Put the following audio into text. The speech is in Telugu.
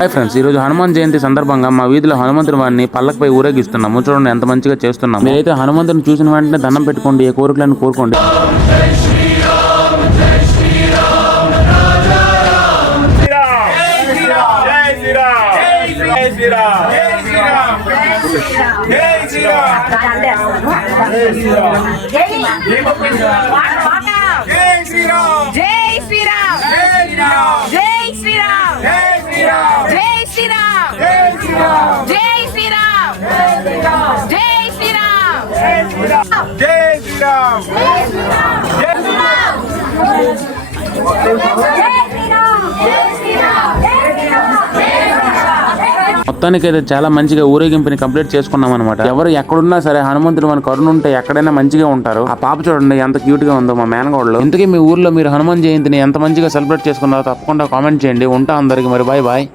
హాయ్ ఫ్రెండ్స్ ఈ రోజు హనుమాన్ జయంతి సందర్భంగా మా వీధిలో హనుమంతుడి వారిని పల్లకిపై ఊరేగిస్తున్నాము. చూడండి ఎంత మంచిగా చేస్తున్నాము. మీరైతే హనుమంతుని చూసిన వెంటనే దండం పెట్టుకోండి ఏ కోరికలను కోరుకోండి. శ్రీరామ్ జై శ్రీరామ్. శ్రీరామ్ జై శ్రీరామ్ జై శ్రీరామ్ జై శ్రీరామ్ జై శ్రీరామ్ జై మొత్తానికి అయితే చాలా మంచిగా ఊరేగింపుని కంప్లీట్ చేసుకున్నాం అనమాట ఎవరు ఎక్కడున్నా సరే హనుమంతుడు మన కరుణ ఉంటే ఎక్కడైనా మంచిగా ఉంటారు ఆ పాప చూడండి ఎంత క్యూట్గా ఉందో మా మేనగోడలో ఇంతకీ మీ ఊర్లో మీరు హనుమాన్ జయంతిని ఎంత మంచిగా సెలబ్రేట్ చేసుకున్నారో తప్పకుండా కామెంట్ చేయండి ఉంటా అందరికి మరి బాయ్ బాయ్